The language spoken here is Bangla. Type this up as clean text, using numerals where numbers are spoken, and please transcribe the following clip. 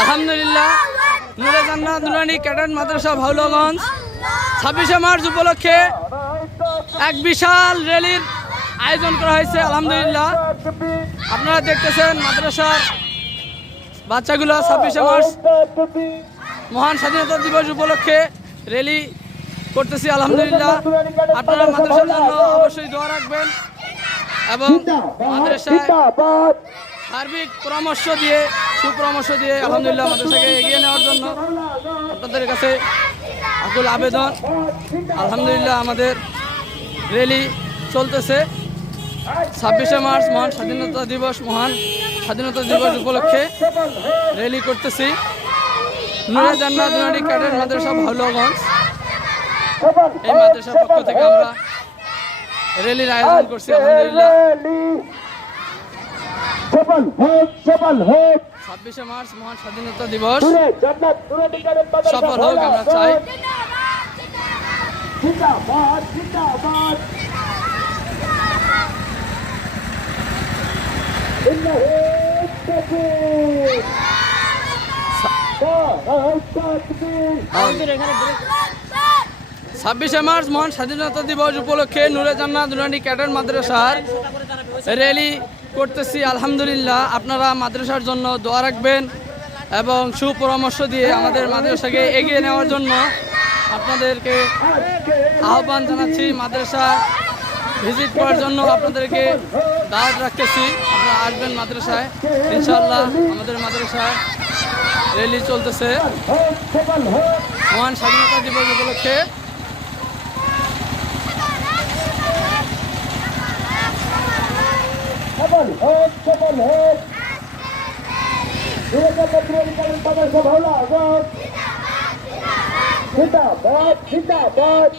আলহামদুলিল্লাহ নূরে জান্নাত নুরানি ক্যাডেট মাদ্রাসা ভাউলগঞ্জ 26শে মার্চ উপলক্ষে এক বিশাল র্যালির আয়োজন করা হয়েছে। আলহামদুলিল্লাহ আপনারা দেখতেছেন মাদ্রাসার বাচ্চাগুলো 26শে মার্চ মহান স্বাধীনতা দিবস উপলক্ষে র্যালি করতেছি। আলহামদুলিল্লাহ আপনারা মাদ্রাসার জন্য অবশ্যই দোয়া রাখবেন এবং মাদ্রাসায় সার্বিক পরামর্শ দিয়ে সুপরামর্শ দিয়ে আলহামদুলিল্লাহ মাদ্রাসাকে এগিয়ে নেওয়ার জন্য আপনাদের কাছে আকুল আবেদন। আলহামদুলিল্লাহ আমাদের র্যালি চলতেছে 26শে মার্চ মহান স্বাধীনতা দিবস উপলক্ষে র্যালি করতেছি। নূরে জান্নাত নুরানি ক্যাডেট মাদ্রাসা ভাউলগঞ্জ এই মাদ্রাসার পক্ষ থেকে আমরা র্যালির আয়োজন করছি। আলহামদুলিল্লাহ 26শে মার্চ মহান স্বাধীনতা দিবস সফল হোক আমরা চাই। ছাব্বিশে মার্চ মহান স্বাধীনতা দিবস উপলক্ষে নূরে জান্নাত নুরানি ক্যাডেট মাদ্রাসার র্যালি করতেছি। আলহামদুলিল্লাহ আপনারা মাদ্রাসার জন্য দোয়া রাখবেন এবং সুপরামর্শ দিয়ে আমাদের মাদ্রাসাকে এগিয়ে নেওয়ার জন্য আপনাদেরকে আহ্বান জানাচ্ছি। মাদ্রাসা ভিজিট করার জন্য আপনাদেরকে দাওয়াত রাখতেছি, আপনারা আসবেন মাদ্রাসায় ইনশাআল্লাহ। আমাদের মাদ্রাসায় র্যালি চলতেছে মহান স্বাধীনতা দিবস উপলক্ষে। জিন্দাবাদ জিন্দাবাদ